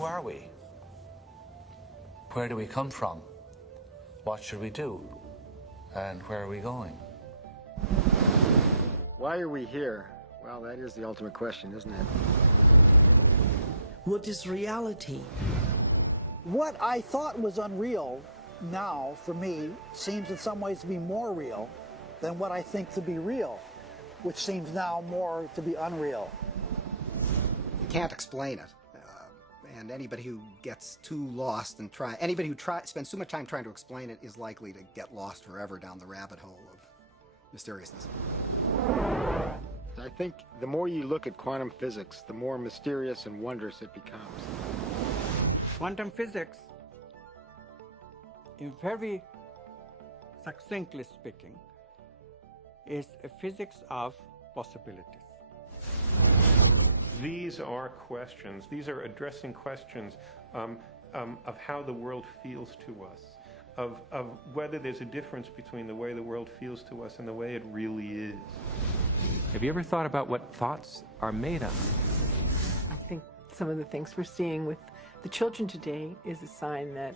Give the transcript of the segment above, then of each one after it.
who are we? Where do we come from? What should we do? And where are we going? Why are we here? Well, that is the ultimate question, isn't it? What is reality? What I thought was unreal now, for me, seems in some ways to be more real than what I think to be real, which seems now more to be unreal. You can't explain it. And anybody who gets too lost and anybody who spends too much time trying to explain it is likely to get lost forever down the rabbit hole of mysteriousness. I think the more you look at quantum physics, the more mysterious and wondrous it becomes. Quantum physics, in very succinctly speaking, is a physics of possibilities. These are questions. These are addressing questions of how the world feels to us, of whether there's a difference between the way the world feels to us and the way it really is. Have you ever thought about what thoughts are made of? I think some of the things we're seeing with the children today is a sign that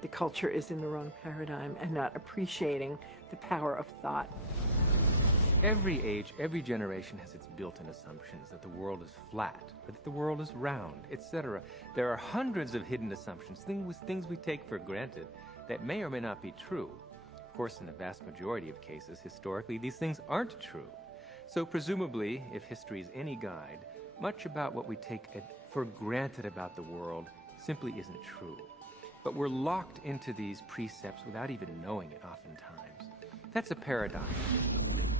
the culture is in the wrong paradigm and not appreciating the power of thought. Every age, every generation has its built-in assumptions that the world is flat, or that the world is round, etc. There are hundreds of hidden assumptions, things we take for granted that may or may not be true. Of course, in the vast majority of cases, historically, these things aren't true. So presumably, if history is any guide, much about what we take for granted about the world simply isn't true. But we're locked into these precepts without even knowing it oftentimes. That's a paradox.